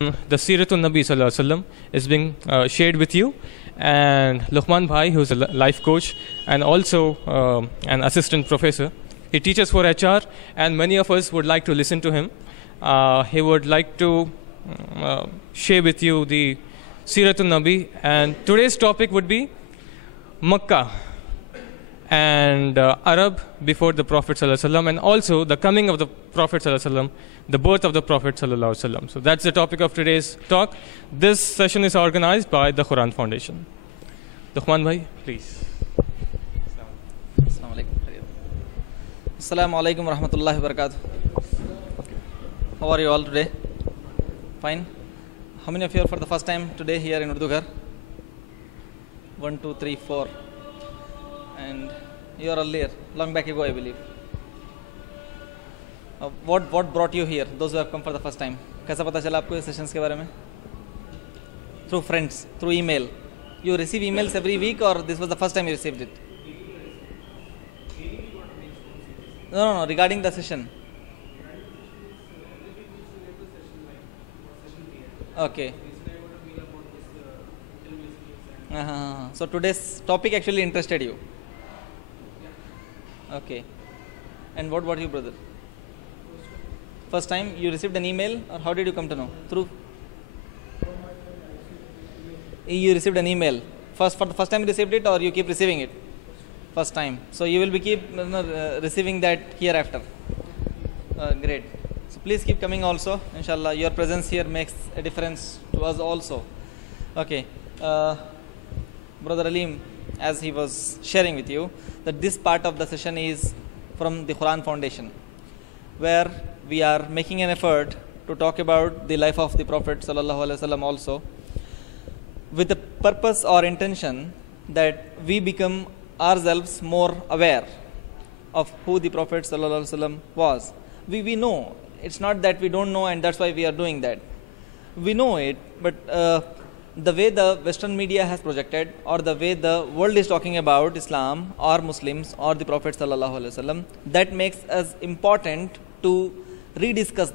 The Siratul Nabi Sallallahu Alaihi Wasallam is being shared with you, and Luqman Bhai, who's a life coach and also an assistant professor, he teaches for HR, and many of us would like to listen to him. He would like to share with you the Siratul Nabi, and today's topic would be Makkah and Arab before the Prophet Sallallahu Alaihi Wasallam, and also the coming of the Prophet Sallallahu Alaihi Wasallam, the birth of the Prophet Sallallahu Alaihi Wasallam. So that's the topic of today's talk. This session is organized by the Quran Foundation. Luqman Bhai, please. Assalamu alaikum wa rahmatullahi wa barakatuh. How are you all today? Fine? How many of you are for the first time today here in Urdu Ghar? 1, 2, 3, 4. And you are earlier, long back ago I believe. What brought you here, those who have come for the first time? कैसा पता चला आपको ये sessions के बारे में? Through friends, through email. You receive emails every week, or this was the first time you received it? No, regarding the session. Okay. So today's topic actually interested you. Okay. And what about you, brother? First time you received an email, or how did you come to know? Through? You received an email. For the first time you received it, or you keep receiving it? First time. So you will be keep receiving that hereafter. Great. So please keep coming also. Inshallah, your presence here makes a difference to us also. Okay. Brother Alim, as he was sharing with you, that this part of the session is from the Quran Foundation, where we are making an effort to talk about the life of the Prophet Sallallahu Alaihi Wasallam also, with the purpose or intention that we become ourselves more aware of who the Prophet Sallallahu Alaihi Wasallam was. We know, it's not that we don't know and that's why we are doing that. We know it, but the way the Western media has projected, or the way the world is talking about Islam or Muslims or the Prophet Sallallahu Alaihi Wasallam, that makes us important to rediscuss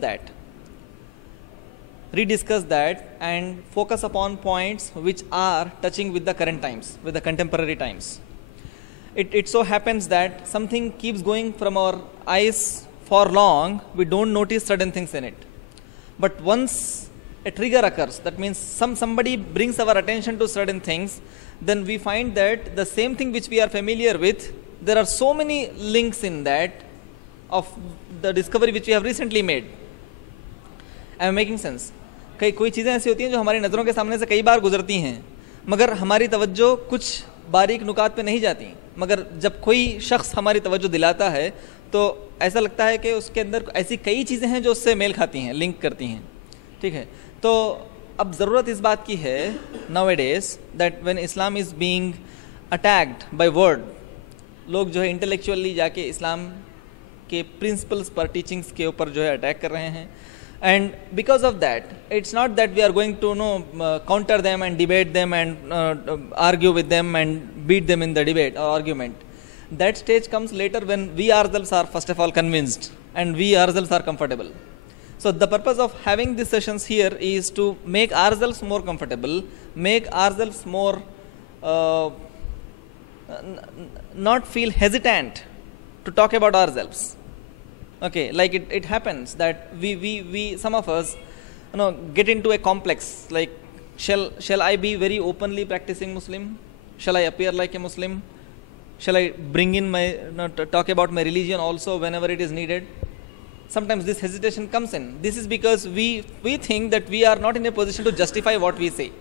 that and focus upon points which are touching with the current times, with the contemporary times. It so happens that something keeps going from our eyes for long, we don't notice certain things in it. But once a trigger occurs, that means somebody brings our attention to certain things, then we find that the same thing which we are familiar with, there are so many links in that of the discovery which we have recently made. I am making sense? कोई चीज़ें ऐसी होती हैं जो हमारी नज़रों के सामने से कई बार गुजरती हैं, मगर हमारी तवज्जो कुछ बारीक नुकात पे नहीं जाती, मगर जब कोई शख्स हमारी तवज्जो दिलाता है तो ऐसा लगता है कि उसके अंदर ऐसी कई चीज़ें हैं जो उससे मेल खाती हैं, लिंक करती हैं. ठीक है, तो अब ज़रूरत इस बात की है nowadays that when Islam is being attacked by word, लोग जो है इंटेलेक्चुअली जाके इस्लाम के प्रिंसिपल्स पर, टीचिंग्स के ऊपर जो है अटैक कर रहे हैं. And because of that, it's not that we are going to counter them and debate them and argue with them and beat them in the debate or argument. That stage comes later when we ourselves are first of all convinced and we ourselves are comfortable. So the purpose of having these sessions here is to make ourselves more comfortable, make ourselves more not feel hesitant to talk about ourselves. Okay, like it happens that we some of us get into a complex, like shall I be very openly practicing Muslim? Shall I appear like a Muslim? Shall I bring in my talk about my religion also whenever it is needed? Sometimes this hesitation comes in. This is because we think that we are not in a position to justify what we say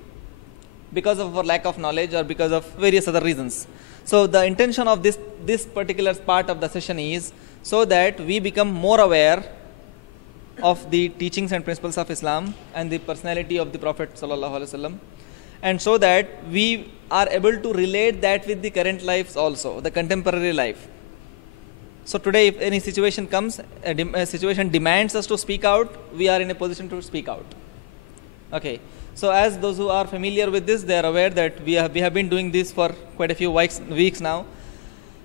because of our lack of knowledge or because of various other reasons. So the intention of this particular part of the session is so that we become more aware of the teachings and principles of Islam and the personality of the Prophet Sallallahu Alaihi Wasallam, and so that we are able to relate that with the current lives also, the contemporary life. So today, if any situation comes, a situation demands us to speak out, we are in a position to speak out. Okay. So as those who are familiar with this, they are aware that we have been doing this for quite a few weeks now.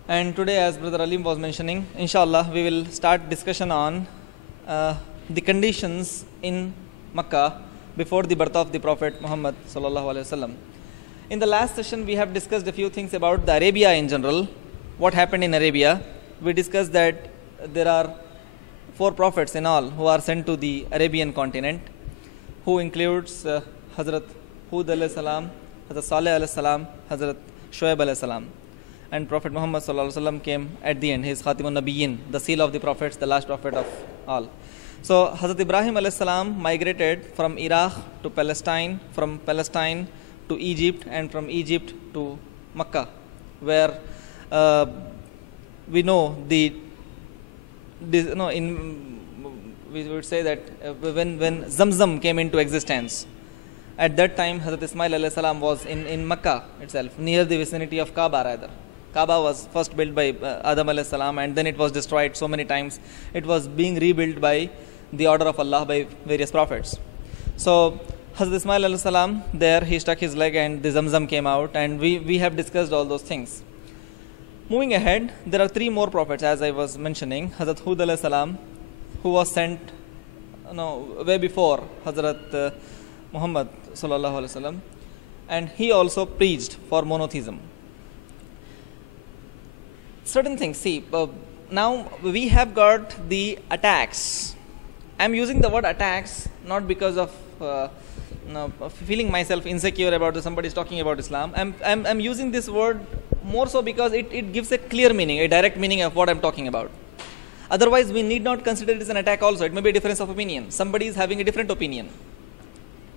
And today, as Brother Alim was mentioning, inshallah, we will start discussion on the conditions in Makkah before the birth of the Prophet Muhammad sallallahu alaihi wasallam. In the last session, we have discussed a few things about the Arabia in general. What happened in Arabia? We discussed that there are 4 prophets in all who are sent to the Arabian continent, who includes Hazrat Hud alayhi salam, Hazrat Saleh alayhi salam, Hazrat Shoaib alayhi salam. And Prophet Muhammad sallallahu alaihi wasallam came at the end. He is Khatimun Nabiyyin, the seal of the prophets, the last prophet of all. So Hazrat Ibrahim alayhi salam migrated from Iraq to Palestine, from Palestine to Egypt, and from Egypt to Makkah, where we know we would say that when Zamzam came into existence, at that time Hazrat Ismail alayhi salam was in Makkah itself, near the vicinity of Kaaba rather. Kaaba was first built by Adam alayhi salam, and then it was destroyed so many times. It was being rebuilt by the order of Allah by various prophets. So Hazrat Ismail alayhi salam, there he stuck his leg and the Zamzam came out, and we have discussed all those things. Moving ahead, there are 3 more prophets, as I was mentioning. Hazrat Hud alayhi salam, who was sent way before Hazrat Muhammad sallallahu alaihi wasallam, and he also preached for monotheism. Certain things, see, now we have got the attacks. I am using the word attacks not because of feeling myself insecure about somebody is talking about Islam. I'm using this word more so because it gives a clear meaning, a direct meaning of what I'm talking about. Otherwise, we need not consider it as an attack also. It may be a difference of opinion. Somebody is having a different opinion.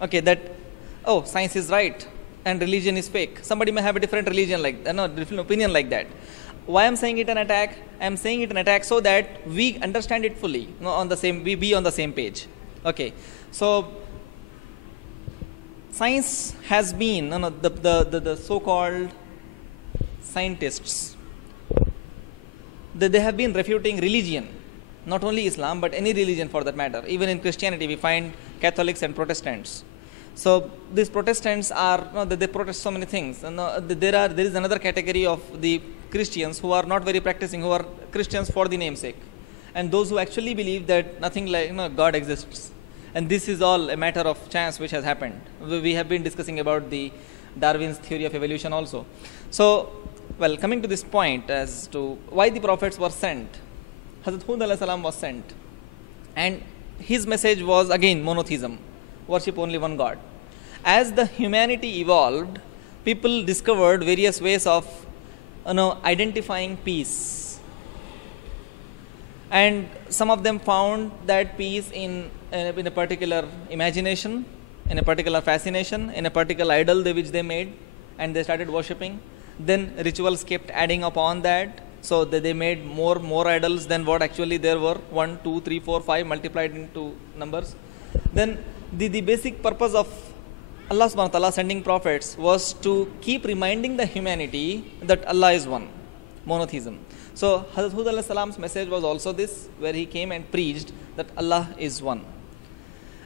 Okay, that, oh, science is right and religion is fake. Somebody may have a different religion different opinion like that. Why I'm saying it an attack? I'm saying it an attack so that we understand it fully, we be on the same page. Okay, so science has been, the so-called scientists, they have been refuting religion, not only Islam but any religion for that matter. Even in Christianity, we find Catholics and Protestants. So these Protestants are, they protest so many things. There is another category of the Christians who are not very practicing, who are Christians for the namesake, and those who actually believe that nothing like God exists. And this is all a matter of chance which has happened. We have been discussing about the Darwin's theory of evolution also. So, well, coming to this point as to why the prophets were sent, Hazrat Hud alayhi salam was sent, and his message was again monotheism, worship only one God. As the humanity evolved, people discovered various ways of identifying peace, and some of them found that peace in a particular imagination, in a particular fascination, in a particular idol which they made, and they started worshipping. Then rituals kept adding upon that, so that they made more idols than what actually there were, 1, 2, 3, 4, 5 multiplied into numbers. Then the basic purpose of Allah subhanahu wa ta'ala sending prophets was to keep reminding the humanity that Allah is one, monotheism. So Hazrat Hud alayhi salam's message was also this, where he came and preached that Allah is one.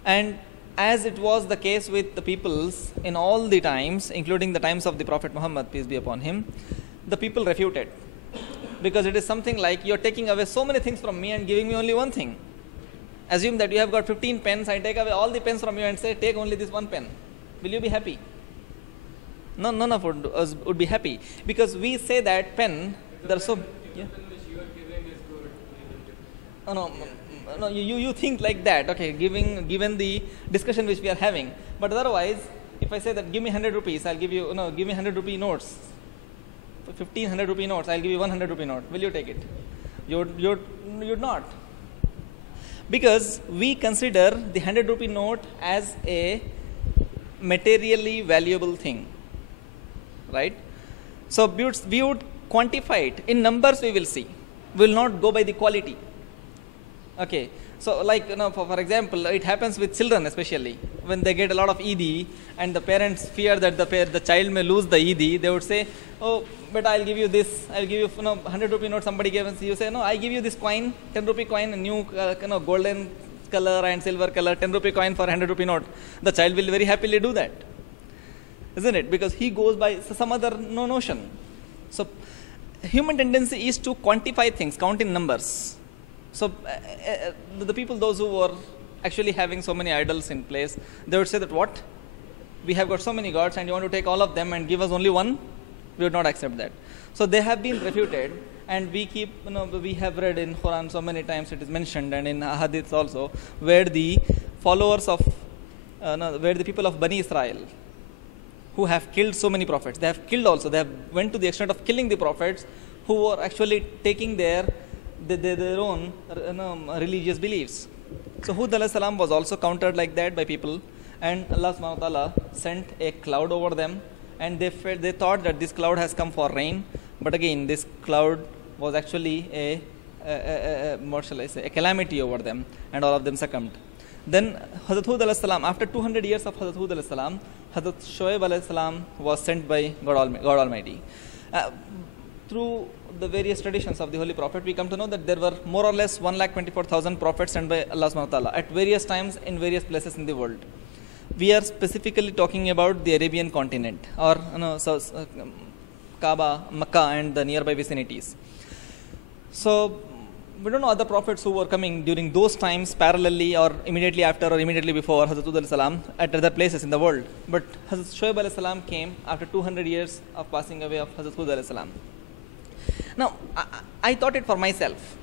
And as it was the case with the peoples in all the times, including the times of the Prophet Muhammad, peace be upon him, the people refuted. Because it is something like, you're taking away so many things from me and giving me only one thing. Assume that you have got 15 pens, I take away all the pens from you and say, take only this one pen. Will you be happy? No, none of us would be happy. Because we say that pen, there are so... Yeah. No, you think like that, okay, given the discussion which we are having. But otherwise, if I say that give me 100 rupees, I'll give you, give me 100 rupee notes. 1500 rupee notes, I'll give you 100 rupee note. Will you take it? You'd not. Because we consider the 100 rupee note as a materially valuable thing, right? So we would quantify it. In numbers we will see. We will not go by the quality. Okay, so like, for example, it happens with children especially. When they get a lot of Eid and the parents fear that the child may lose the Eid, they would say, oh, but I'll give you this, I'll give you 100 rupee note somebody gave us. You say, no, I give you this coin, 10 rupee coin, a new golden color and silver color, 10 rupee coin for 100 rupee note. The child will very happily do that, isn't it? Because he goes by some other notion. So human tendency is to quantify things, count in numbers. So the people, those who were actually having so many idols in place, they would say that what? We have got so many gods and you want to take all of them and give us only one? We would not accept that. So they have been refuted, and we keep, we have read in Quran so many times it is mentioned, and in Hadith also, where the followers of, where the people of Bani Israel, who have killed so many prophets, they have killed also, they have went to the extent of killing the prophets who were actually taking their own religious beliefs. So Hud alayhi salam was also countered like that by people, and Allah subhanahu wa ta'ala sent a cloud over them, and they thought that this cloud has come for rain, but again this cloud was actually what shall I say, a calamity over them, and all of them succumbed. Then Hazrat Hud alayhi salam, after 200 years of Hazrat Hud alayhi salam, Hazrat Shoaib alayhi salam was sent by God Almighty. Through the various traditions of the Holy Prophet, we come to know that there were more or less 124,000 prophets sent by Allah subhanahu wa ta'ala at various times in various places in the world. We are specifically talking about the Arabian continent, or Kaaba, Makkah and the nearby vicinities. So we don't know other prophets who were coming during those times parallelly or immediately after or immediately before Hazrat Hud alayhi salam at other places in the world. But Hazrat Shoaib alayhi salam came after 200 years of passing away of Hazrat Hud alayhi salam. Now, I thought it for myself.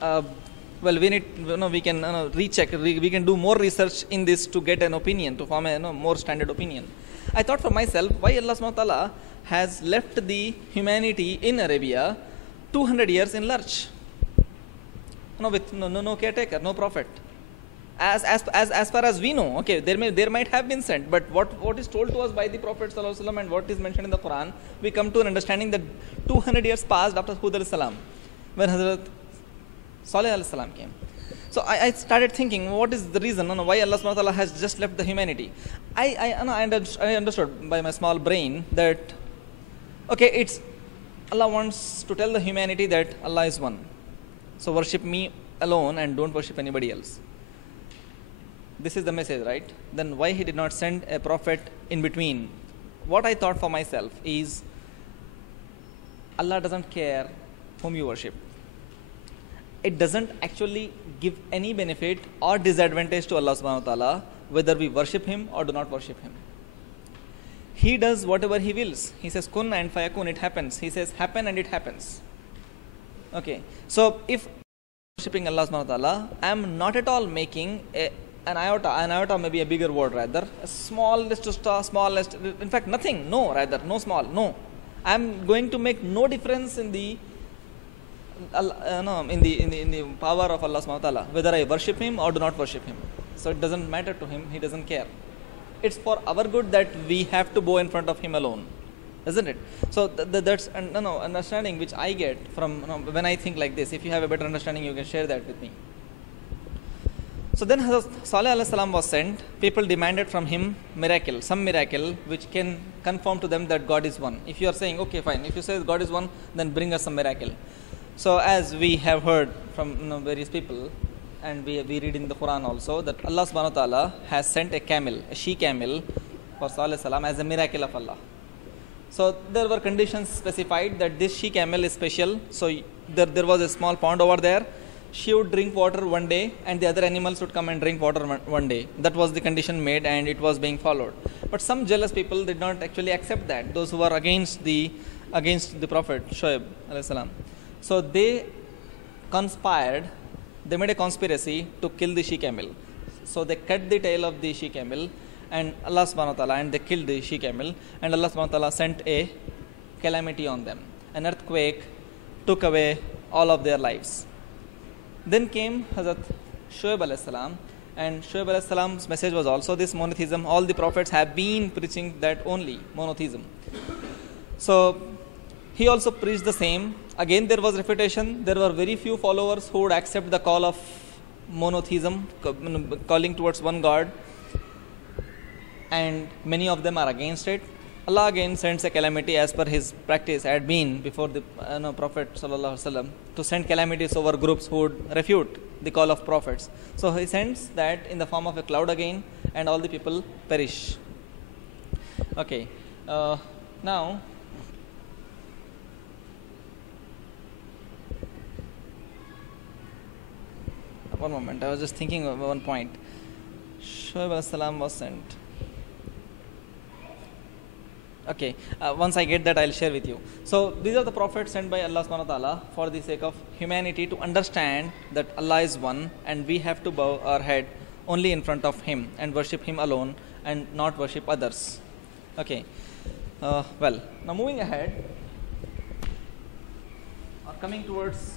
Well, we need, we can recheck, we can do more research in this to get an opinion, to form a more standard opinion. I thought for myself, why Allah subhanahu wa ta'ala has left the humanity in Arabia 200 years in lurch? With no caretaker, no prophet. As far as we know, okay, there might have been sent, but what is told to us by the Prophet sallallahu alaihi wasallam and what is mentioned in the Quran, we come to an understanding that 200 years passed after Hud alayhi salam, when Hazrat Saleh alayhi salam came. So I started thinking, what is the reason, why Allah subhanahu wa ta'ala has just left the humanity? I understood by my small brain that, okay, it's Allah wants to tell the humanity that Allah is one. So worship me alone and don't worship anybody else. This is the message, right? Then why he did not send a prophet in between? What I thought for myself is, Allah doesn't care whom you worship. It doesn't actually give any benefit or disadvantage to Allah subhanahu wa ta'ala whether we worship him or do not worship him. He does whatever he wills. He says kun and fayakun, it happens. He says happen and it happens. Okay. So if worshipping Allah subhanahu wa ta'ala, I am not at all making an iota may be a bigger word rather, a smallest to star, smallest, in fact nothing, no small, no. I am going to make no difference in the in the power of Allah subhanahu wa ta'ala, whether I worship him or do not worship him. So it doesn't matter to him, he doesn't care. It's for our good that we have to bow in front of him alone, isn't it? So that's understanding which I get from when I think like this. If you have a better understanding, you can share that with me. So then Hazrat Saleh alayhi salam was sent. People demanded from him some miracle which can confirm to them that God is one. If you are saying, okay fine, if you say God is one, then bring us some miracle. So as we have heard from various people, and we read in the Quran also, that Allah subhanahu wa ta'ala has sent a she camel for Saleh salam as a miracle of Allah. So there were conditions specified that this she camel is special. So there was a small pond over there. She would drink water one day and the other animals would come and drink water one day. That was the condition made and it was being followed. But some jealous people did not actually accept that, those who were against the Prophet Shoaib alayhi salam. So they made a conspiracy to kill the she camel. So they cut the tail of the she camel and Allah subhanahu wa ta'ala, and they killed the she camel, and Allah subhanahu wa ta'ala sent a calamity on them. An earthquake took away all of their lives. Then came Hazrat Shoaib alayhi salam, and Shoaib alayhi salam's message was also this monotheism. All the prophets have been preaching that only, monotheism. So he also preached the same. Again there was refutation. There were very few followers who would accept the call of monotheism, calling towards one God, and many of them are against it. Allah again sends a calamity as per his practice had been before the Prophet sallallahu alaihi wasallam, to send calamities over groups who would refute the call of prophets. So he sends that in the form of a cloud again, and all the people perish. Okay, now one moment. I was just thinking of one point. Shoaib as-salam was sent. Okay, once I get that, I'll share with you. So these are the prophets sent by Allah subhanahu wa ta'ala for the sake of humanity to understand that Allah is one and we have to bow our head only in front of Him and worship Him alone and not worship others. Okay, well, now moving ahead, or coming towards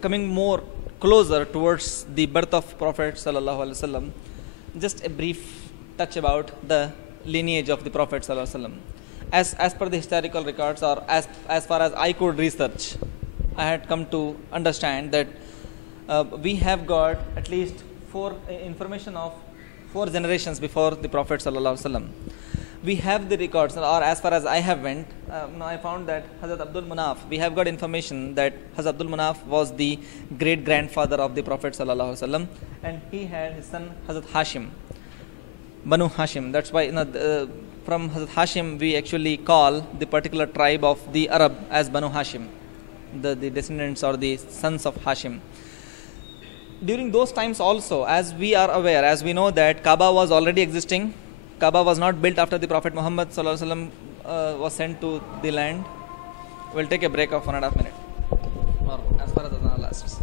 coming more closer towards the birth of Prophet sallallahu alaihi wasallam, just a brief touch about the lineage of the Prophet sallallahu alaihi wasallam. As per the historical records, or as far as I could research, I had come to understand that we have got at least information of 4 generations before the Prophet sallallahu alaihi wasallam. We have the records, or as far as I have went, I found that Hazrat Abdul Manaf, we have got information that Hazrat Abdul Manaf was the great grandfather of the Prophet sallallahu alaihi wasallam, and he had his son Hazrat Hashim, Banu Hashim. That's why from Hazrat Hashim we actually call the particular tribe of the Arab as Banu Hashim, the descendants or the sons of Hashim. During those times also, as we are aware, as we know that Kaaba was already existing. Kaaba was not built after the Prophet Muhammad sallallahu alaihi wasallam was sent to the land. We'll take a break of 1.5 minutes, or as far as the Adhan lasts.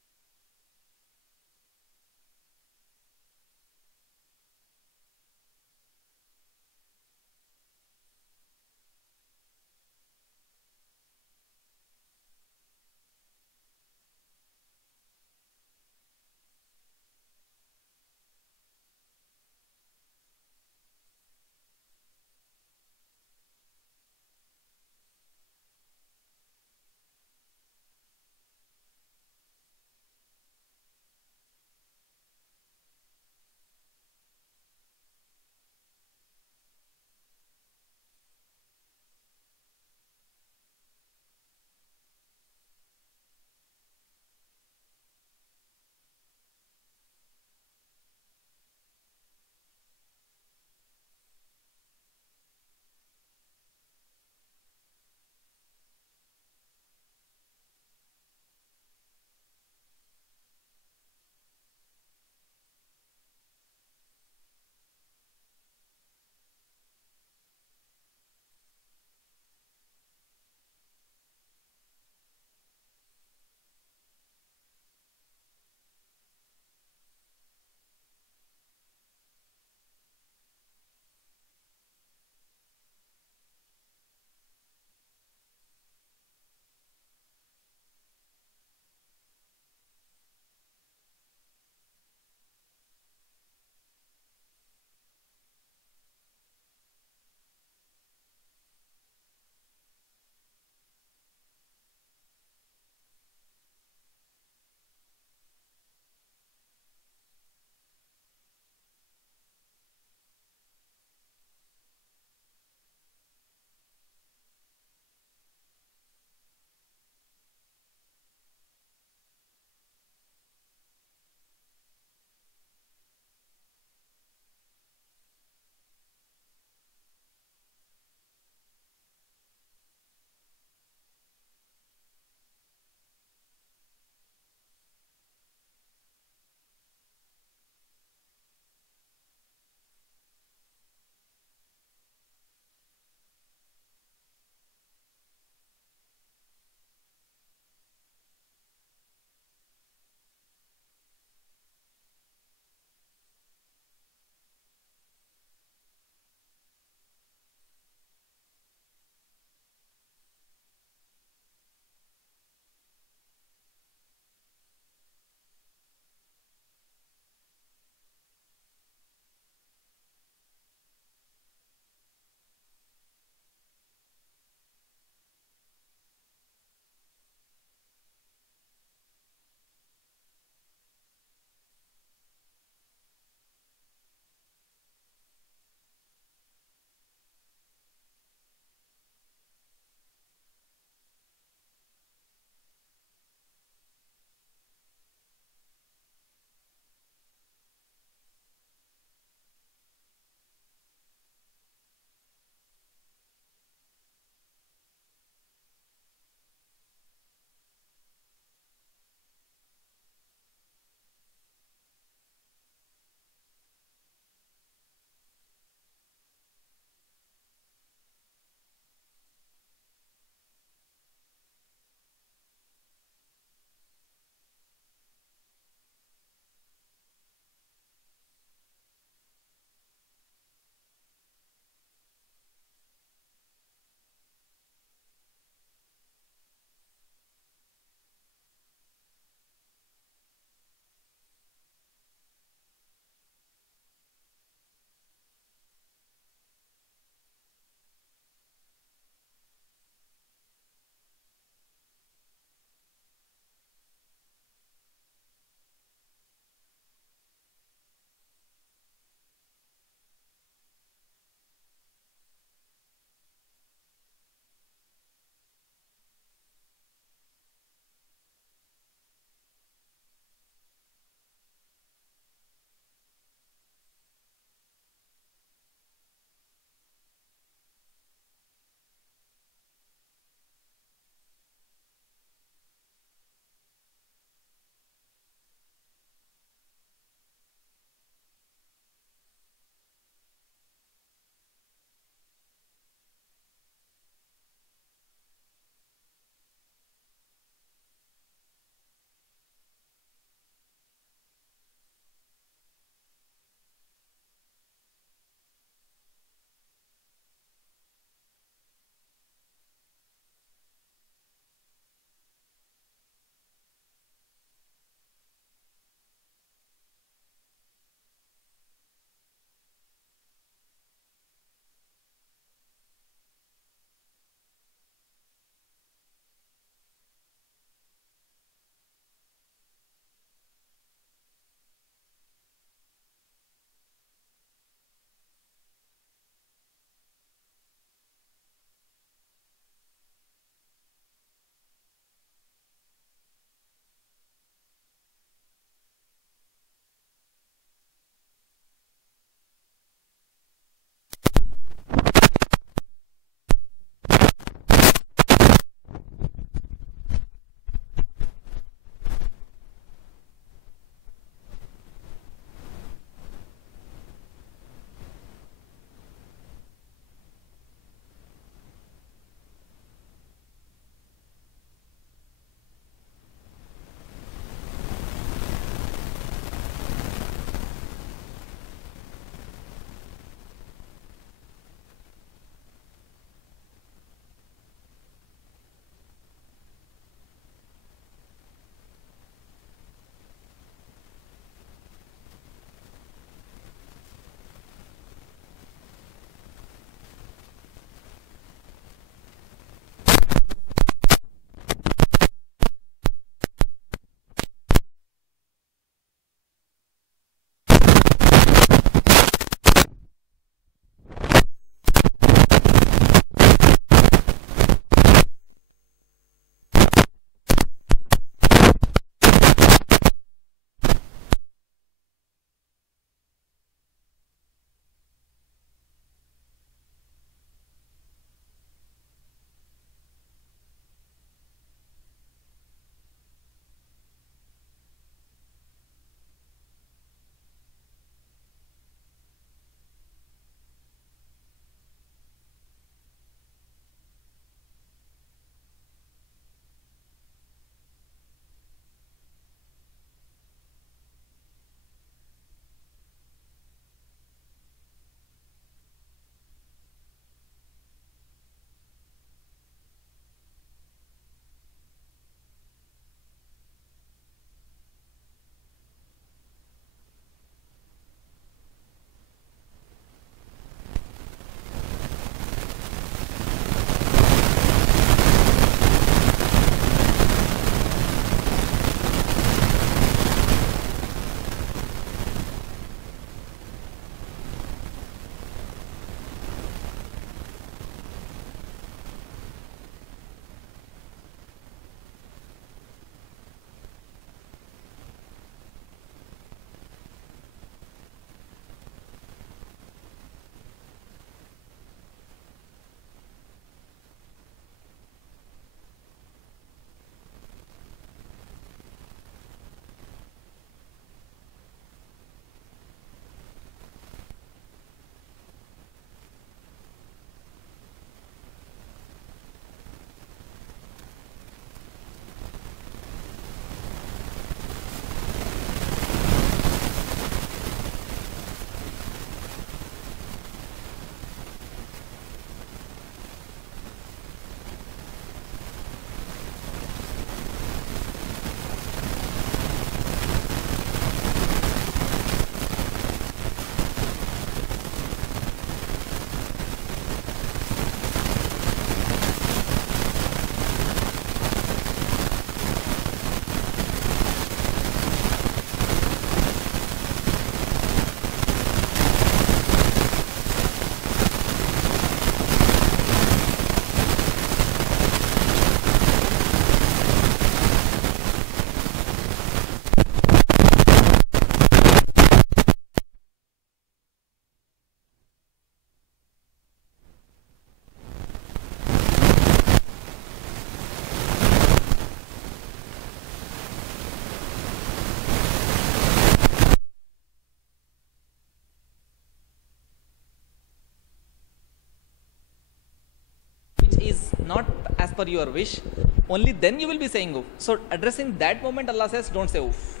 not as per your wish, only then you will be saying oof. So addressing that moment, Allah says, don't say oof.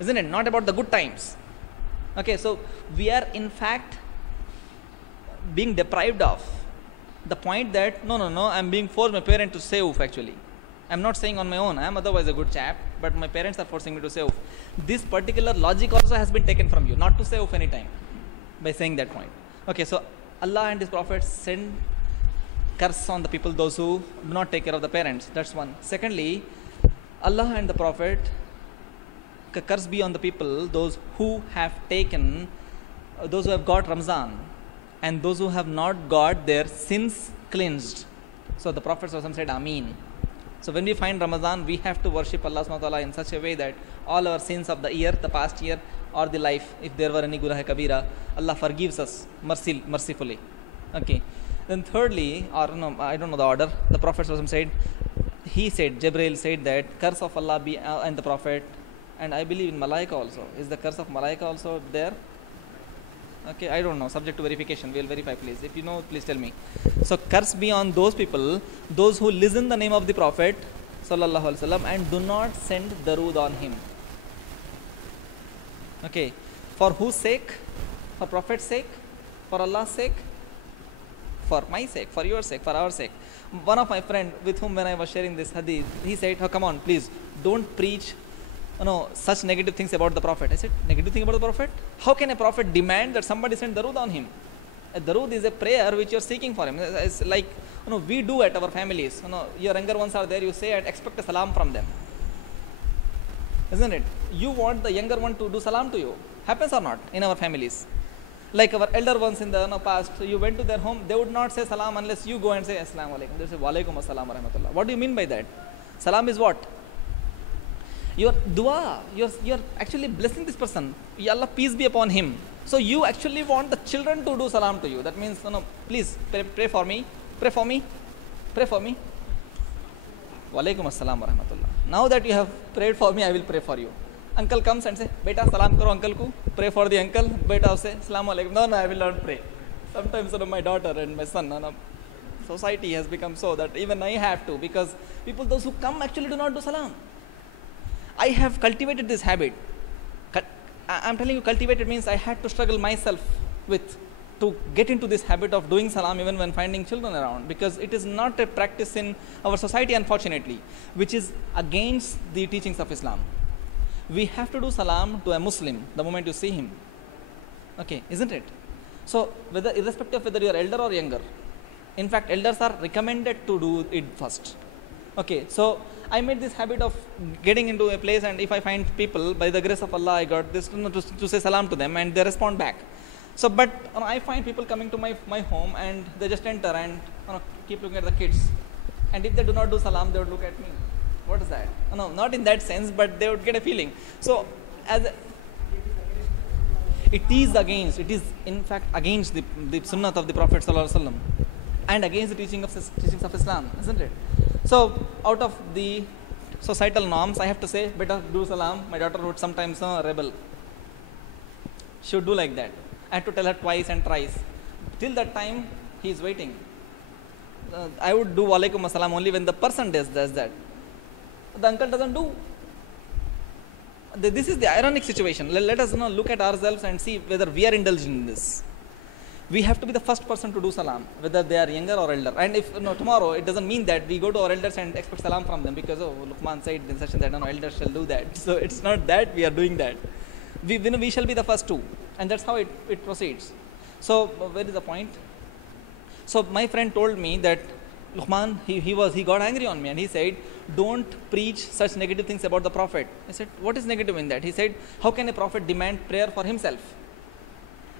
Isn't it? Not about the good times. Okay, so we are in fact being deprived of the point that no, I'm being forced my parent to say oof actually. I'm not saying on my own, I'm otherwise a good chap, but my parents are forcing me to say oof. This particular logic also has been taken from you, not to say oof anytime by saying that point. Okay, so Allah and His Prophet send curse on the people, those who do not take care of the parents. That's one. Secondly, Allah and the Prophet curse be on the people, those who have taken, those who have got Ramzan and those who have not got their sins cleansed. So the Prophet said, Ameen. So when we find Ramadan, we have to worship Allah subhanahu wa ta'ala in such a way that all our sins of the year, the past year, or the life, if there were any gurah kabira, Allah forgives us mercifully. Okay. Then thirdly, or no, I don't know the order, the Prophet said, Jibreel said that curse of Allah be and the Prophet, and I believe in Malaika also. Is the curse of Malaika also there? Okay, I don't know, subject to verification. We'll verify, please. If you know, please tell me. So curse be on those people, those who listen the name of the Prophet sallallahu alaihi wasallam and do not send darood on him. Okay, for whose sake? For Prophet's sake? For Allah's sake? For my sake, for your sake, for our sake. One of my friend with whom when I was sharing this hadith, he said, oh, come on, please, don't preach such negative things about the Prophet. I said, negative thing about the Prophet? How can a Prophet demand that somebody send darood on him? A darood is a prayer which you are seeking for him. It's like we do at our families. Your younger ones are there, you say and expect a salam from them. Isn't it? You want the younger one to do salam to you. Happens or not in our families? Like our elder ones in the past, you went to their home, they would not say salam unless you go and say assalamu alaikum. They say wa alaikum assalam wa rahmatullah. What do you mean by that? Salam is what? Your dua, you're actually blessing this person. Ya Allah, peace be upon him. So you actually want the children to do salam to you. That means, please pray for me, pray for me, pray for me. Wa alaikum assalam wa rahmatullah. Now that you have prayed for me, I will pray for you. Uncle comes and say, Beta, salam karo uncle ko. Pray for the uncle. Beta say, Assalamu alaikum. No, I will not pray. Sometimes my daughter and my son, society has become so that even I have to, because people, those who come actually do not do salam. I have cultivated this habit. I'm telling you, cultivated means I had to struggle myself to get into this habit of doing salam even when finding children around, because it is not a practice in our society, unfortunately, which is against the teachings of Islam. We have to do salam to a Muslim the moment you see him. Okay, isn't it? So, irrespective of whether you are elder or younger, in fact, elders are recommended to do it first. Okay, so I made this habit of getting into a place, and if I find people, by the grace of Allah, I got this to say salam to them, and they respond back. So, but I find people coming to my home, and they just enter and keep looking at the kids. And if they do not do salam, they would look at me. What is that? No, not in that sense, but they would get a feeling. So, it is in fact against the sunnah of the Prophet sallallahu alaihi wasallam and against the teachings of Islam, isn't it? So, out of the societal norms, I have to say, better do salam. My daughter would sometimes rebel. She would do like that. I had to tell her twice and thrice. Till that time, he is waiting. I would do wa alaikum assalam only when the person does that. The uncle doesn't do. This is the ironic situation. Let us look at ourselves and see whether we are indulging in this. We have to be the first person to do salam, whether they are younger or elder. And if tomorrow, it doesn't mean that we go to our elders and expect salam from them, because Luqman said in session that elders shall do that. So it's not that we are doing that. We shall be the first two, and that's how it proceeds. So where is the point? So my friend told me that Luqman, he got angry on me, and he said, don't preach such negative things about the Prophet. I said, what is negative in that? He said, how can a Prophet demand prayer for himself?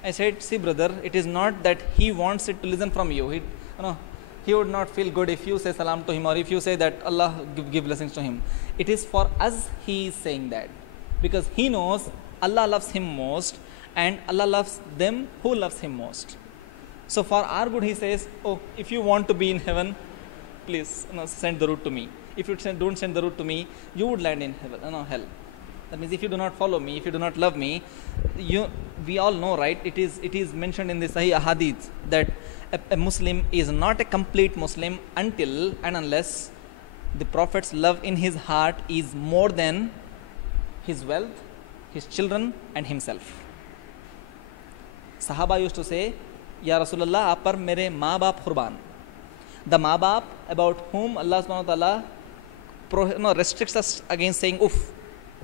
I said, see brother, it is not that he wants it to listen from you. He would not feel good if you say salam to him, or if you say that Allah give blessings to him. It is for us he is saying that, because he knows Allah loves him most, and Allah loves them who loves him most. So for our good, he says, if you want to be in heaven, please send the route to me. If you don't send the route to me, you would land in hell. That means if you do not follow me, if you do not love me, we all know, right? It is mentioned in the Sahih Ahadith that a Muslim is not a complete Muslim until and unless the Prophet's love in his heart is more than his wealth, his children and himself. Sahaba used to say, Ya Rasulullah, aap par mere maa baap khurban. The maa baap about whom Allah subhanahu wa ta'ala restricts us against saying uff.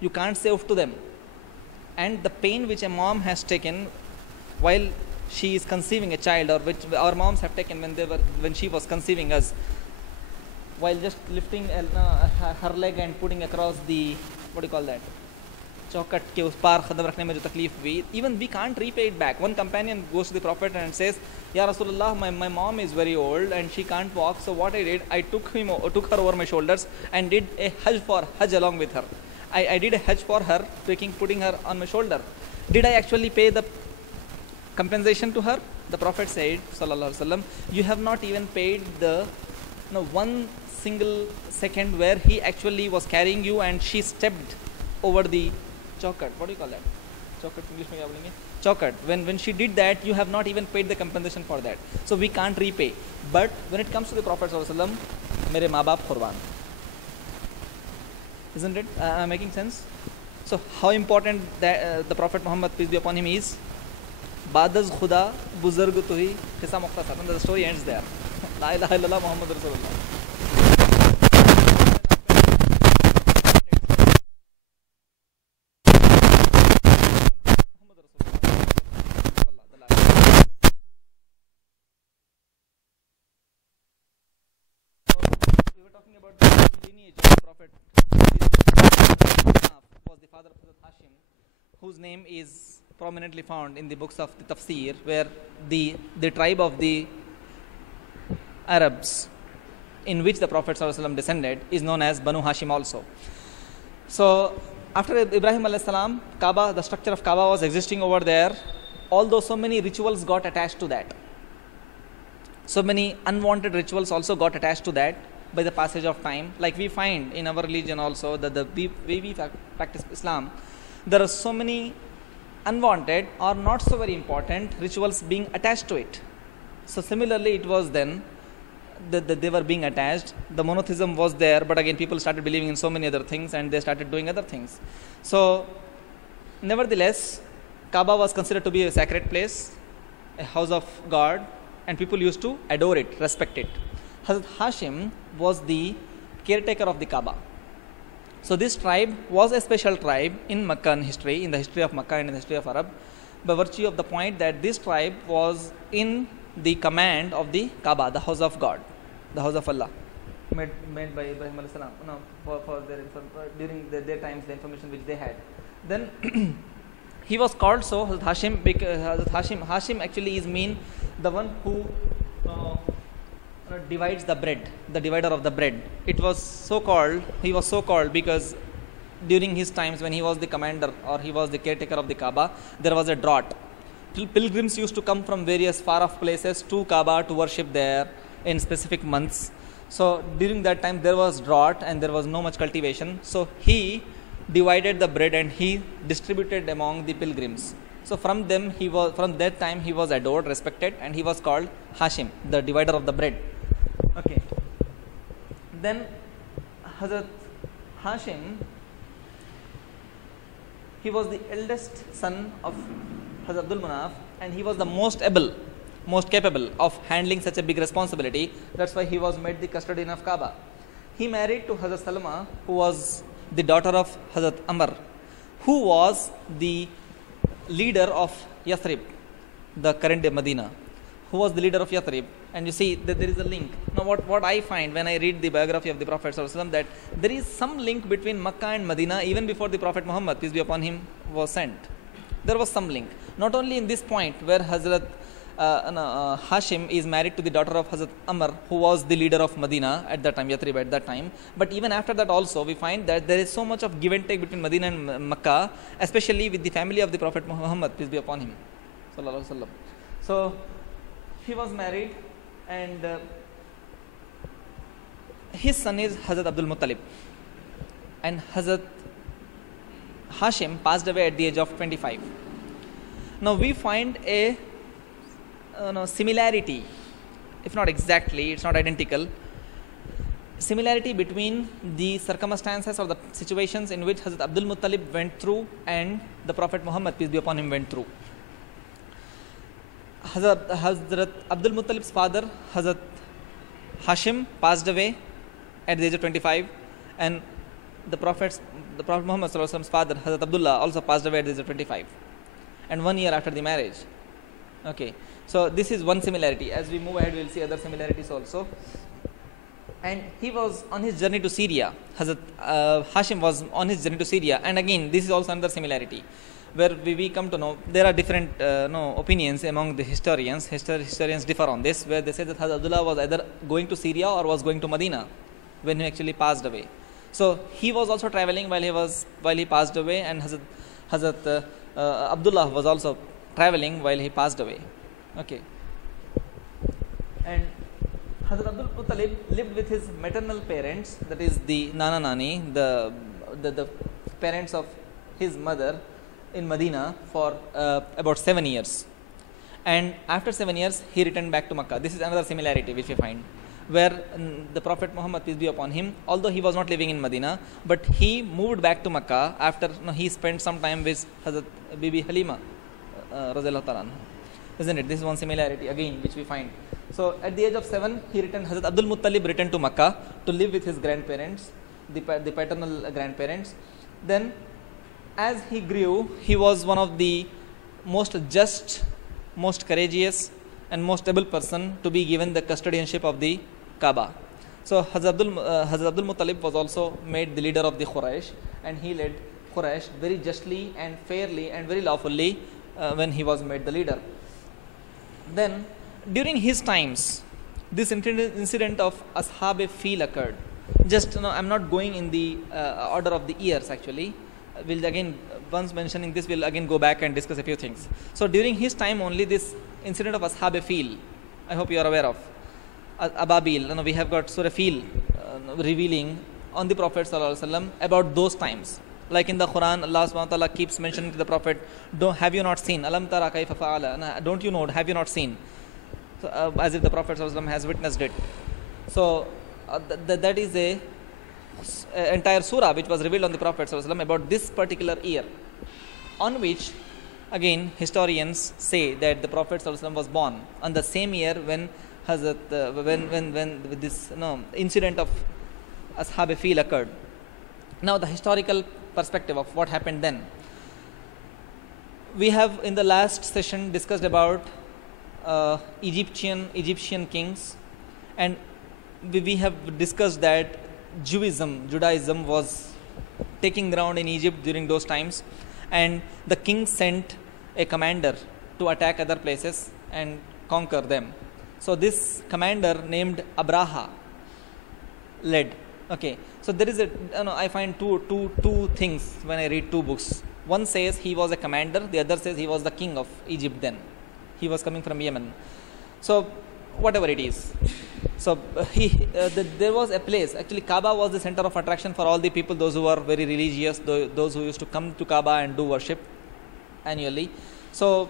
You can't say uff to them. And the pain which a mom has taken while she is conceiving a child, or which our moms have taken when she was conceiving us, while just lifting her leg and putting across the, what do you call that, chaukat ke us par khadam rakhne mein jo takleef hui, even we can't repay it back. One companion goes to the Prophet and says, Ya Rasulullah, my mom is very old and she can't walk, so what I did, I took her over my shoulders and did a hajj along with her. I did a hajj for her, putting her on my shoulder. Did I actually pay the compensation to her? The Prophet said, Sallallahu Alaihi Wasallam, you have not even paid the one single second where he actually was carrying you and she stepped over the chaukat. What do you call that? Chaukat, English mein kya bolenge? Chaukat. When she did that, you have not even paid the compensation for that. So we can't repay. But when it comes to the Prophet Sallallahu Alaihi Wasallam, mere maa baap khurban. Isn't it? Making sense? So how important that, the Prophet Muhammad, peace be upon him, is? Badaz Khuda Buzurg Tuhi Qissa Mukhtasar. And the story ends there. La ilaha illallah Muhammad Rasulullah. We were talking about the lineage of the Prophet. Was the father of Hazrat Hashim, whose name is prominently found in the books of the Tafsir, where the tribe of the Arabs in which the Prophet ﷺ descended is known as Banu Hashim also. So after Ibrahim ﷺ, Kaaba, the structure of Kaaba was existing over there, although so many rituals got attached to that. So many unwanted rituals also got attached to that by the passage of time. Like we find in our religion also, that the way we practice Islam, there are so many unwanted or not so very important rituals being attached to it. So similarly it was then that they were being attached. The monotheism was there, but again people started believing in so many other things and they started doing other things. So nevertheless, Kaaba was considered to be a sacred place, a house of God, and people used to adore it, respect it. Hazrat Hashim was the caretaker of the Kaaba. So this tribe was a special tribe in Meccan history, in the history of Makkah and in the history of Arab, by virtue of the point that this tribe was in the command of the Kaaba, the house of God, the house of Allah, made by Ibrahim alayhi salam, for during their times, the information which they had. Then he was called so Hazrat Hashim, because Hashim actually is mean the one who divides the bread, the divider of the bread. It was so called, he was so called because during his times when he was the commander or he was the caretaker of the Kaaba, there was a drought. Pilgrims used to come from various far off places to Kaaba to worship there in specific months. So during that time there was drought and there was no much cultivation. So he divided the bread and he distributed among the pilgrims. So from that time he was adored, respected, and he was called Hashim, the divider of the bread. Okay. Then Hazrat Hashim, he was the eldest son of Hazrat Abdul Manaf, and he was the most able, most capable of handling such a big responsibility. That's why he was made the custodian of Kaaba. He married to Hazrat Salma, who was the daughter of Hazrat Amr, who was the leader of Yathrib, the current day Medina, who was the leader of Yathrib. And you see that there is a link. Now what I find when I read the biography of the Prophet ﷺ, that there is some link between Makkah and Medina even before the Prophet Muhammad, peace be upon him, was sent. There was some link. Not only in this point where Hazrat Hashim is married to the daughter of Hazrat Amr, who was the leader of Medina at that time, Yathrib at that time, but even after that also we find that there is so much of give and take between Medina and Makkah, especially with the family of the Prophet Muhammad, peace be upon him. So he was married, and his son is Hazrat Abdul Muttalib, and Hazrat Hashim passed away at the age of 25. Now we find a similarity if not exactly, it's not identical, similarity between the circumstances or the situations in which Hazrat Abdul Muttalib went through and the Prophet Muhammad, peace be upon him, went through. Hazrat Abdul Muttalib's father, Hazrat Hashim, passed away at the age of 25, and the Prophet Muhammad Muhammad's father, Hazrat Abdullah, also passed away at the age of 25, and 1 year after the marriage. Okay, so this is one similarity. As we move ahead, we will see other similarities also. And he was on his journey to Syria. Hazrat Hashim was on his journey to Syria, and again, this is also another similarity, where we come to know there are different opinions among the historians. Historians differ on this, where they say that Hazrat Abdullah was either going to Syria or was going to Medina when he actually passed away. So he was also traveling while he passed away, and Hazrat Abdullah was also traveling while he passed away. Okay, and Hazrat Abdul Muttalib lived with his maternal parents, that is the Nana Nani, the parents of his mother, in Medina for about 7 years. And after 7 years, he returned back to Makkah. This is another similarity which we find, where the Prophet Muhammad, peace be upon him, although he was not living in Medina, but he moved back to Makkah after he spent some time with Hazrat Bibi Halima, radhiyallahu ta'ala anha. Isn't it? This is one similarity again which we find. So at the age of 7, he returned. Hazrat Abdul Muttalib returned to Makkah to live with his grandparents, the paternal grandparents. Then, as he grew, he was one of the most just, most courageous, and most able person to be given the custodianship of the Kaaba. So Hazrat Abdul Muttalib was also made the leader of the Quraysh, and he led Quraysh very justly and fairly and very lawfully when he was made the leader. Then, during his times, this incident of Ashab Fil occurred. Just, I'm not going in the order of the years actually. We'll again, once mentioning this, we'll again go back and discuss a few things. So during his time only, this incident of Ashab Fil, I hope you are aware of. Ababil, we have got Surah Fil revealing on the Prophet ﷺ about those times. Like in the Quran, Allah subhanahu wa ta'ala keeps mentioning to the Prophet, have you not seen? Alam tara kayfa fa'ala? Don't you know? Have you not seen? So, as if the Prophet ﷺ has witnessed it. So that is a entire surah which was revealed on the Prophet ﷺ about this particular year, on which again historians say that the Prophet ﷺ was born on the same year when when this incident of Ashab Fil occurred. Now the historical perspective of what happened then. We have in the last session discussed about Egyptian kings, and we have discussed that Judaism was taking ground in Egypt during those times, and the king sent a commander to attack other places and conquer them. So this commander named Abraha led. Okay, so there is I find two things when I read two books. One says he was a commander, the other says he was the king of Egypt then. He was coming from Yemen. So whatever it is. So there was a place, actually Kaaba was the center of attraction for all the people, those who were very religious, those who used to come to Kaaba and do worship annually. So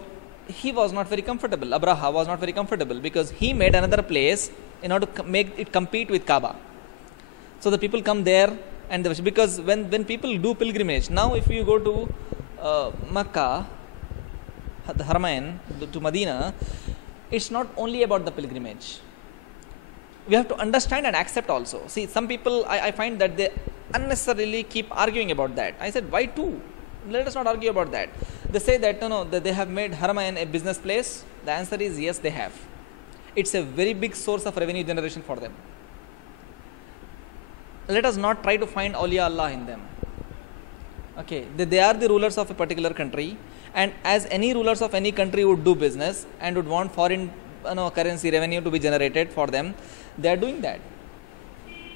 he was not very comfortable, Abraha was not very comfortable, because he made another place in order to make it compete with Kaaba. So the people come there, and because when people do pilgrimage, now if you go to Makkah, the Haramain, to Medina, it's not only about the pilgrimage. We have to understand and accept also. See, some people, I find that they unnecessarily keep arguing about that. I said, why two? Let us not argue about that. They say that, that they have made Haramain a business place. The answer is yes, they have. It's a very big source of revenue generation for them. Let us not try to find awliya Allah in them. Okay, they are the rulers of a particular country, and as any rulers of any country would do business and would want foreign currency revenue to be generated for them, they are doing that,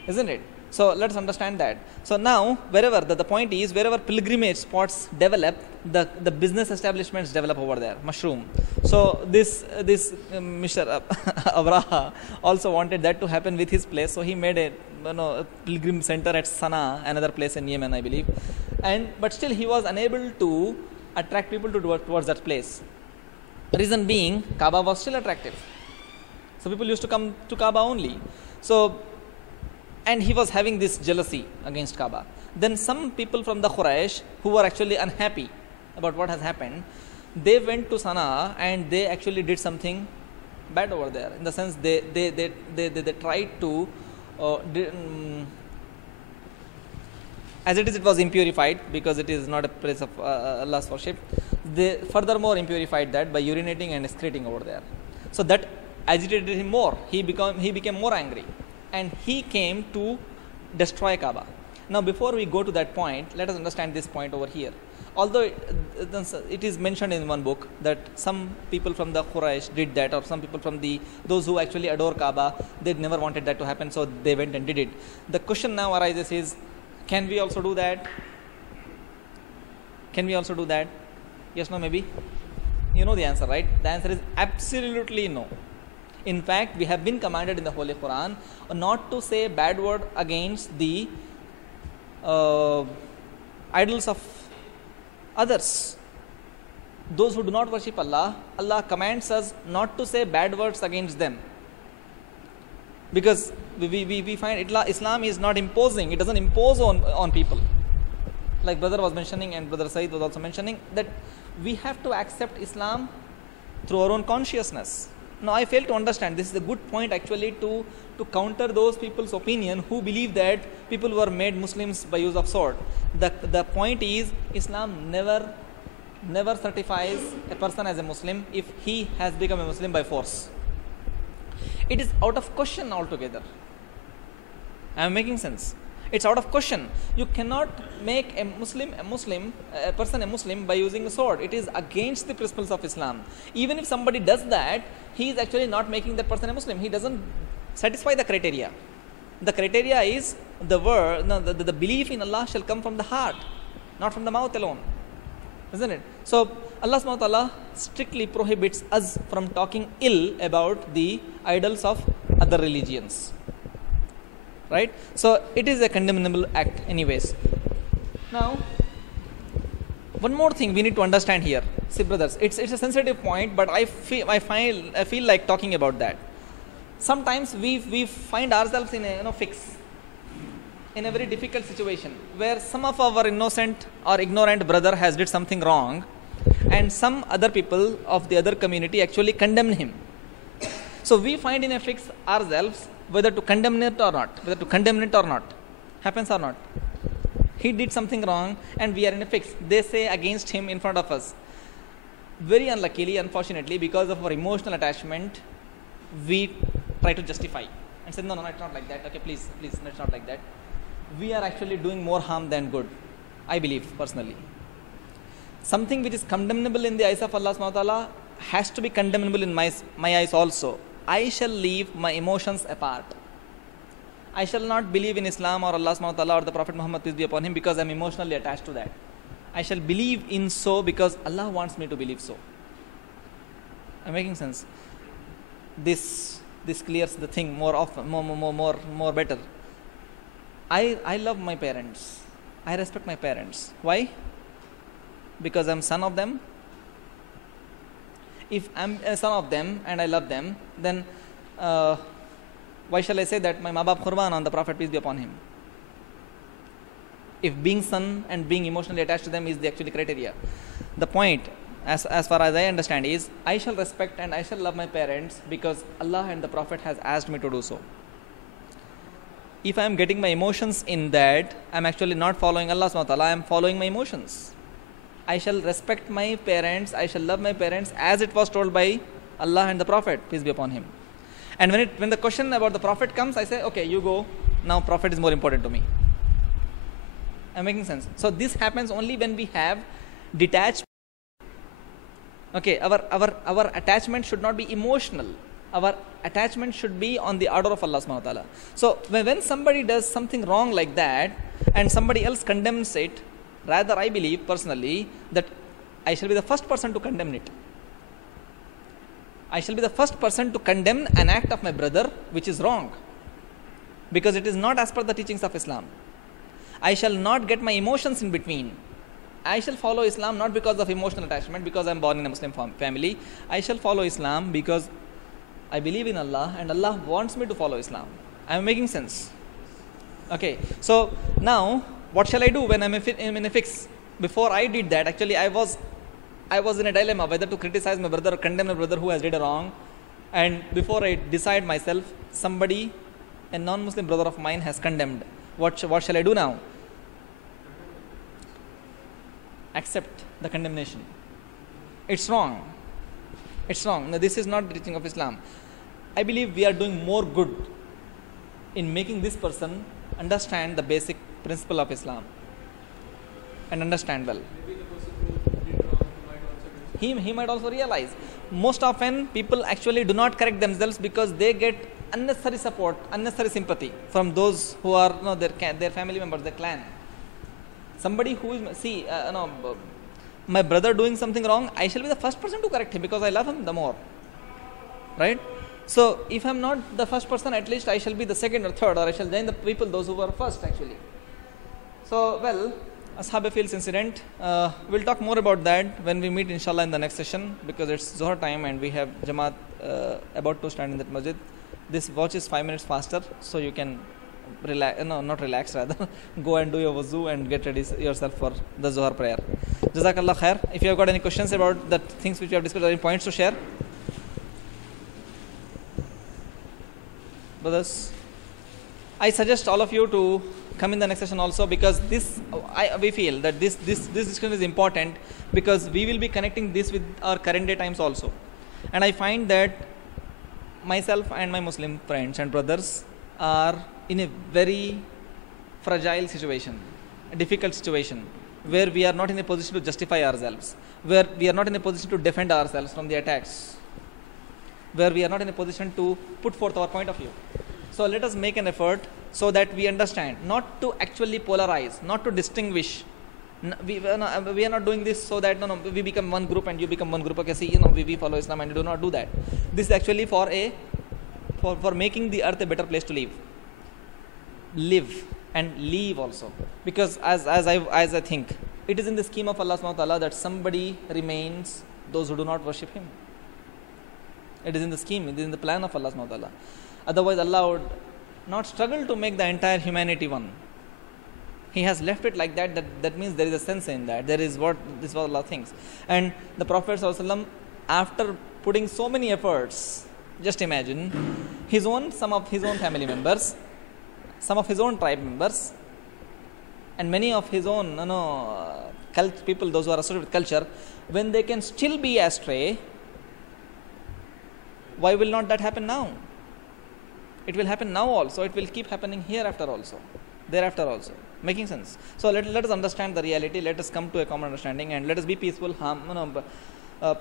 isn't it? So let's understand that. So now wherever the point is, wherever pilgrimage spots develop, the business establishments develop over there, mushroom. So this Mr. Abraha also wanted that to happen with his place, so he made a pilgrim center at Sana'a, another place in Yemen, I believe, but still he was unable to attract people towards that place. Reason being, Kaaba was still attractive. So people used to come to Kaaba only. So, and he was having this jealousy against Kaaba. Then some people from the Quraysh who were actually unhappy about what has happened, they went to Sana'a and they actually did something bad over there. In the sense they tried to as it was impurified because it is not a place of Allah's worship. They furthermore impurified that by urinating and excreting over there. So that agitated him more. He became more angry, and he came to destroy Kaaba. Now, before we go to that point, let us understand this point over here. Although it is mentioned in one book that some people from the Quraysh did that, or some people from those who actually adore Kaaba, they never wanted that to happen, so they went and did it. The question now arises is, can we also do that? Can we also do that? Yes, no, maybe? You know the answer, right? The answer is absolutely no. In fact, we have been commanded in the Holy Quran not to say bad word against the idols of others. Those who do not worship Allah, Allah commands us not to say bad words against them. Because we find Islam is not imposing, it doesn't impose on people. Like brother was mentioning and brother Said was also mentioning that we have to accept Islam through our own consciousness. Now I fail to understand, this is a good point actually to counter those people's opinion who believe that people were made Muslims by use of sword. The point is, Islam never certifies a person as a Muslim if he has become a Muslim by force. It is out of question altogether. I am making sense. It's out of question. You cannot make a person a Muslim by using a sword. It is against the principles of Islam. Even if somebody does that, he is actually not making that person a Muslim. He doesn't satisfy the criteria. The criteria is the belief in Allah shall come from the heart, not from the mouth alone. Isn't it? So Allah subhanahu wa ta'ala strictly prohibits us from talking ill about the idols of other religions. Right? So it is a condemnable act anyways. Now, one more thing we need to understand here. See brothers, it's a sensitive point, but I feel like talking about that. Sometimes we find ourselves in a fix, in a very difficult situation where some of our innocent or ignorant brother has did something wrong, and some other people of the other community actually condemn him. So we find in a fix ourselves whether to condemn it or not, happens or not. He did something wrong and we are in a fix. They say against him in front of us. Very unluckily, unfortunately, because of our emotional attachment, we try to justify and say, no, it's not like that. Okay, please, it's not like that. We are actually doing more harm than good, I believe personally. Something which is condemnable in the eyes of Allah subhanahu wa ta'ala has to be condemnable in my eyes also. I shall leave my emotions apart. I shall not believe in Islam or Allah subhanahu wa ta'ala or the Prophet Muhammad peace be upon him because I am emotionally attached to that. I shall believe in so because Allah wants me to believe so. Am I making sense? This clears the thing more often, more better. I love my parents. I respect my parents. Why? Because I am son of them. If I am a son of them and I love them, then why shall I say that my ma-baap khurban on the Prophet peace be upon him? If being son and being emotionally attached to them is the actual criteria. The point, as far as I understand, is I shall respect and I shall love my parents because Allah and the Prophet has asked me to do so. If I am getting my emotions in that, I am actually not following Allah subhanahu wa ta'ala, I am following my emotions. I shall respect my parents, I shall love my parents as it was told by Allah and the Prophet, peace be upon him. And when the question about the Prophet comes, I say, okay, you go, now Prophet is more important to me. I'm making sense. So this happens only when we have detached. Okay, our attachment should not be emotional. Our attachment should be on the order of Allah subhanahu wa ta'ala. So when somebody does something wrong like that and somebody else condemns it, rather I believe personally that I shall be the first person to condemn it. I shall be the first person to condemn an act of my brother which is wrong, because it is not as per the teachings of Islam. I shall not get my emotions in between. I shall follow Islam not because of emotional attachment, because I am born in a Muslim family. I shall follow Islam because I believe in Allah and Allah wants me to follow Islam. I am making sense. Okay, so now what shall I do when I'm in a fix? Before I did that, actually I was in a dilemma whether to criticize my brother or condemn my brother who has did a wrong. And before I decide myself, somebody, a non-Muslim brother of mine, has condemned. What shall I do now? Accept the condemnation. It's wrong. It's wrong. No, this is not the teaching of Islam. I believe we are doing more good in making this person understand the basic principle of Islam and understand well. He might also realize. Most often people actually do not correct themselves because they get unnecessary support, unnecessary sympathy from those who are their family members, their clan. Somebody who is my brother doing something wrong, I shall be the first person to correct him because I love him the more, right? So if I'm not the first person, at least I shall be the second or third, or I shall join the people, those who were first actually. So well, Ashab Fields incident, we'll talk more about that when we meet inshallah in the next session, because it's Zohar time and we have Jamaat about to stand in that masjid. This watch is 5 minutes faster, so you can relax, not relax rather, go and do your wuzu and get ready yourself for the Zohar prayer. Jazakallah khair. If you have got any questions about the things which we have discussed or any points to share, brothers, I suggest all of you to come in the next session also, because we feel that this discussion is important, because we will be connecting this with our current day times also. And I find that myself and my Muslim friends and brothers are in a very fragile situation, a difficult situation, where we are not in a position to justify ourselves, where we are not in a position to defend ourselves from the attacks, where we are not in a position to put forth our point of view. So let us make an effort so that we understand, not to actually polarize, not to distinguish. We are not doing this so that we become one group and you become one group. Okay, see, we follow Islam and you do not do that. This is actually for making the earth a better place to live and leave also. Because as I think, it is in the scheme of Allah subhanahu wa ta'ala that somebody remains, those who do not worship Him. It is in the scheme, it is in the plan of Allah subhanahu wa ta'ala. Otherwise Allah would not struggle to make the entire humanity one. He has left it like that. That means there is a sense in that. There is this is what Allah thinks. And the Prophet ﷺ, after putting so many efforts, just imagine, some of his own family members, some of his own tribe members, and many of his own people, those who are associated with culture, when they can still be astray, why will not that happen now? It will happen now also. It will keep happening hereafter also, thereafter also. Making sense? So let us understand the reality. Let us come to a common understanding, and let us be peaceful,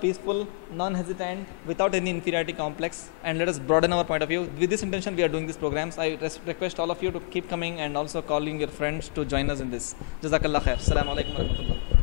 peaceful, non-hesitant, without any inferiority complex, and let us broaden our point of view. With this intention, we are doing these programs. I request all of you to keep coming and also calling your friends to join us in this. Jazakallah khair. Assalamu alaikum wa rahmatullah.